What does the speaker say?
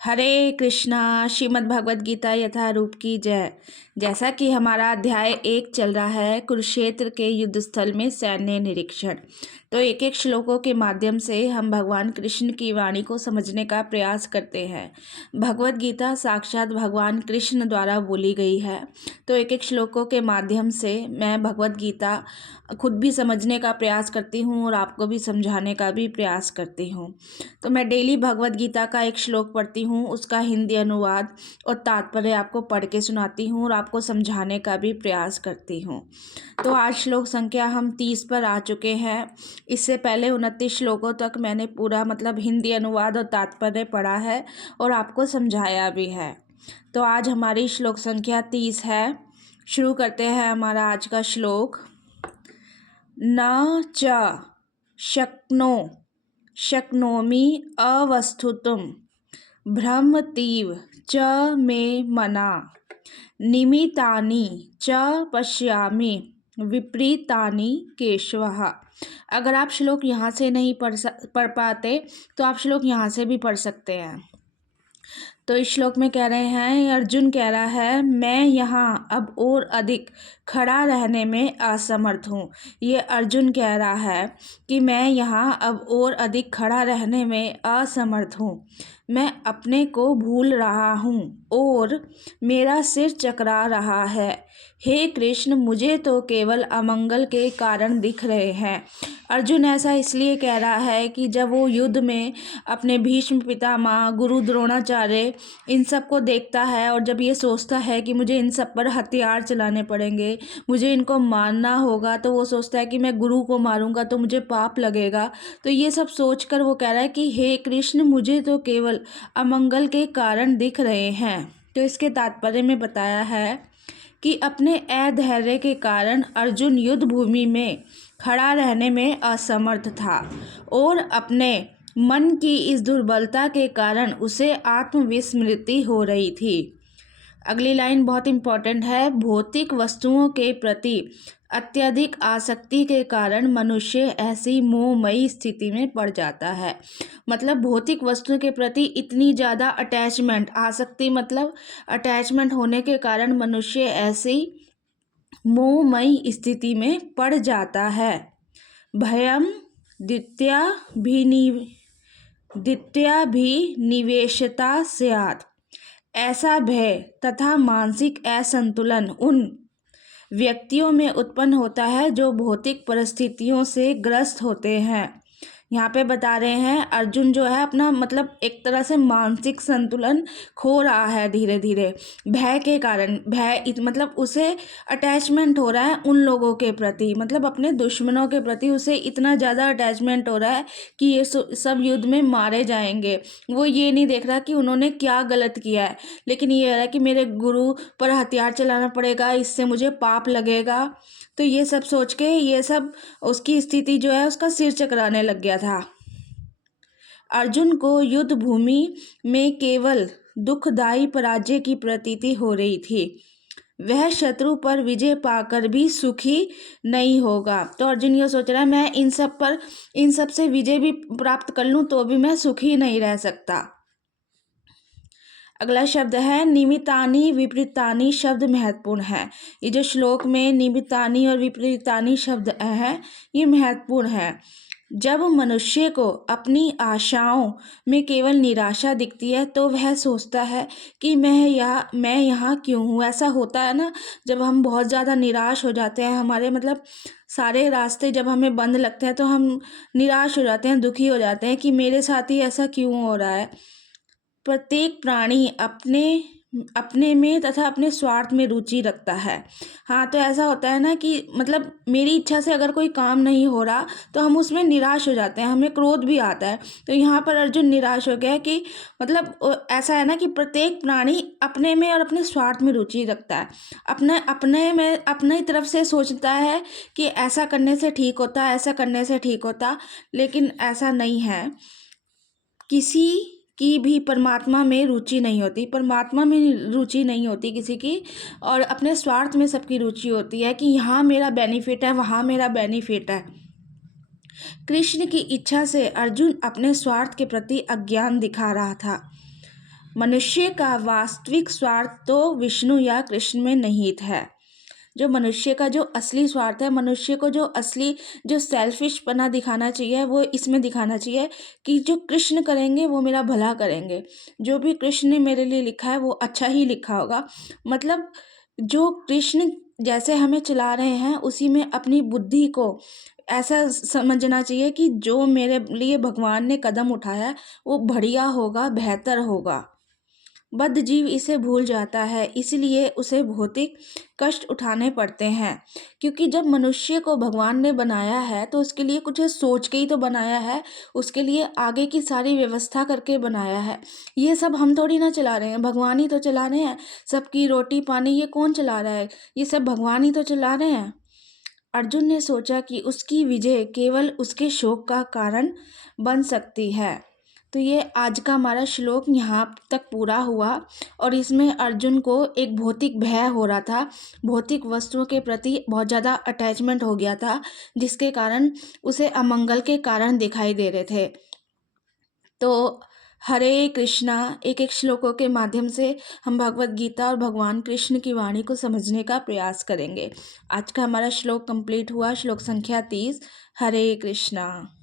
हरे कृष्णा। श्रीमद् भगवद गीता यथारूप की जय। जैसा कि हमारा अध्याय 1 चल रहा है, कुरुक्षेत्र के युद्ध स्थल में सैन्य निरीक्षण। तो एक एक श्लोकों के माध्यम से हम भगवान कृष्ण की वाणी को समझने का प्रयास करते हैं। भगवद गीता साक्षात भगवान कृष्ण द्वारा बोली गई है, तो एक एक श्लोकों के माध्यम से मैं भगवद गीता खुद भी समझने का प्रयास करती हूँ और आपको भी समझाने का भी प्रयास करती हूँ। तो मैं डेली भगवद गीता का एक श्लोक पढ़ती हूँ, उसका हिंदी अनुवाद और तात्पर्य आपको पढ़ के सुनाती हूँ और आपको समझाने का भी प्रयास करती हूँ। तो आज श्लोक संख्या हम 30 पर आ चुके हैं। इससे पहले 29 श्लोकों तक मैंने पूरा हिंदी अनुवाद और तात्पर्य पढ़ा है और आपको समझाया भी है। तो आज हमारी श्लोक संख्या 30 है। शुरू करते हैं हमारा आज का श्लोक। न च शक्नोमि अवस्थितुं भ्रमतीव च मे मना निमितानि च पश्यामि विपरीतानि केशवः। अगर आप श्लोक यहाँ से नहीं पढ़ पाते तो आप श्लोक यहाँ से भी पढ़ सकते हैं। तो इस श्लोक में कह रहे हैं, अर्जुन कह रहा है मैं यहाँ अब और अधिक खड़ा रहने में असमर्थ हूँ। ये अर्जुन कह रहा है कि मैं यहाँ अब और अधिक खड़ा रहने में असमर्थ हूँ। मैं अपने को भूल रहा हूँ और मेरा सिर चकरा रहा है। हे कृष्ण, मुझे तो केवल अमंगल के कारण दिख रहे हैं। अर्जुन ऐसा इसलिए कह रहा है कि जब वो युद्ध में अपने भीष्म पितामह, गुरु द्रोणाचार्य इन सब को देखता है और जब ये सोचता है कि मुझे इन सब पर हथियार चलाने पड़ेंगे, मुझे इनको मारना होगा, तो वो सोचता है कि मैं गुरु को मारूंगा तो मुझे पाप लगेगा। तो ये सब सोचकर वो कह रहा है कि हे कृष्ण, मुझे तो केवल अमंगल के कारण दिख रहे हैं। तो इसके तात्पर्य में बताया है कि अपने अधैर्य के कारण अर्जुन युद्ध भूमि में खड़ा रहने में असमर्थ था और अपने मन की इस दुर्बलता के कारण उसे आत्मविस्मृति हो रही थी। अगली लाइन बहुत इम्पॉर्टेंट है। भौतिक वस्तुओं के प्रति अत्यधिक आसक्ति के कारण मनुष्य ऐसी मोहमयी स्थिति में पड़ जाता है। भौतिक वस्तुओं के प्रति इतनी ज़्यादा अटैचमेंट, आसक्ति अटैचमेंट होने के कारण मनुष्य ऐसी मोहमयी स्थिति में पड़ जाता है। भयम द्वितीयाभिनिवेशता स्यात्। ऐसा भय तथा मानसिक असंतुलन उन व्यक्तियों में उत्पन्न होता है जो भौतिक परिस्थितियों से ग्रस्त होते हैं। यहाँ पे बता रहे हैं अर्जुन जो है अपना एक तरह से मानसिक संतुलन खो रहा है धीरे धीरे भय के कारण। उसे अटैचमेंट हो रहा है उन लोगों के प्रति, अपने दुश्मनों के प्रति उसे इतना ज़्यादा अटैचमेंट हो रहा है कि ये सब युद्ध में मारे जाएंगे। वो ये नहीं देख रहा कि उन्होंने क्या गलत किया है, लेकिन ये है कि मेरे गुरु पर हथियार चलाना पड़ेगा, इससे मुझे पाप लगेगा। तो ये सब सोच के उसकी स्थिति जो है उसका सिर चकराने लग गया था। अर्जुन को युद्ध भूमि में केवल दुखदायी पराजय की प्रतीति हो रही थी। वह शत्रु पर विजय पाकर भी सुखी नहीं होगा। तो अर्जुन ये सोच रहा है मैं इन सब से विजय भी प्राप्त कर लूं तो भी मैं सुखी नहीं रह सकता। अगला शब्द है निमित्तानि विपरीतानि। शब्द महत्वपूर्ण है। ये जो श्लोक में निमित्तानि और विपरीतानि शब्द है ये महत्वपूर्ण है। जब मनुष्य को अपनी आशाओं में केवल निराशा दिखती है तो वह सोचता है कि मैं यहाँ क्यों हूँ। ऐसा होता है ना, जब हम बहुत ज़्यादा निराश हो जाते हैं, हमारे सारे रास्ते जब हमें बंद लगते हैं तो हम निराश हो जाते हैं, दुखी हो जाते हैं कि मेरे साथ ही ऐसा क्यों हो रहा है। प्रत्येक प्राणी अपने में तथा अपने स्वार्थ में रुचि रखता है। हाँ, तो ऐसा होता है ना कि मेरी इच्छा से अगर कोई काम नहीं हो रहा तो हम उसमें निराश हो जाते हैं, हमें क्रोध भी आता है। तो यहाँ पर अर्जुन निराश हो गया कि ऐसा है ना कि प्रत्येक प्राणी अपने में और अपने स्वार्थ में रुचि रखता है, अपने तरफ से सोचता है कि ऐसा करने से ठीक होता, ऐसा करने से ठीक होता, लेकिन ऐसा नहीं है। किसी की भी परमात्मा में रुचि नहीं होती किसी की, और अपने स्वार्थ में सबकी रुचि होती है कि यहाँ मेरा बेनिफिट है, वहाँ मेरा बेनिफिट है। कृष्ण की इच्छा से अर्जुन अपने स्वार्थ के प्रति अज्ञान दिखा रहा था। मनुष्य का वास्तविक स्वार्थ तो विष्णु या कृष्ण में निहित है। जो मनुष्य का जो असली स्वार्थ है, मनुष्य को जो असली जो सेल्फिशपना दिखाना चाहिए वो इसमें दिखाना चाहिए कि जो कृष्ण करेंगे वो मेरा भला करेंगे, जो भी कृष्ण ने मेरे लिए लिखा है वो अच्छा ही लिखा होगा। मतलब जो कृष्ण जैसे हमें चला रहे हैं उसी में अपनी बुद्धि को ऐसा समझना चाहिए कि जो मेरे लिए भगवान ने कदम उठाया है वो बढ़िया होगा, बेहतर होगा। बद्ध जीव इसे भूल जाता है, इसलिए उसे भौतिक कष्ट उठाने पड़ते हैं। क्योंकि जब मनुष्य को भगवान ने बनाया है तो उसके लिए कुछ सोच के ही तो बनाया है, उसके लिए आगे की सारी व्यवस्था करके बनाया है। ये सब हम थोड़ी ना चला रहे हैं, भगवान ही तो चला रहे हैं। सबकी रोटी पानी ये कौन चला रहा है? ये सब भगवान ही तो चला रहे हैं। अर्जुन ने सोचा कि उसकी विजय केवल उसके शोक का कारण बन सकती है। तो ये आज का हमारा श्लोक यहाँ तक पूरा हुआ। और इसमें अर्जुन को एक भौतिक भय हो रहा था, भौतिक वस्तुओं के प्रति बहुत ज़्यादा अटैचमेंट हो गया था, जिसके कारण उसे अमंगल के कारण दिखाई दे रहे थे। तो हरे कृष्णा, एक एक श्लोकों के माध्यम से हम भगवत गीता और भगवान कृष्ण की वाणी को समझने का प्रयास करेंगे। आज का हमारा श्लोक कंप्लीट हुआ, श्लोक संख्या 30। हरे कृष्णा।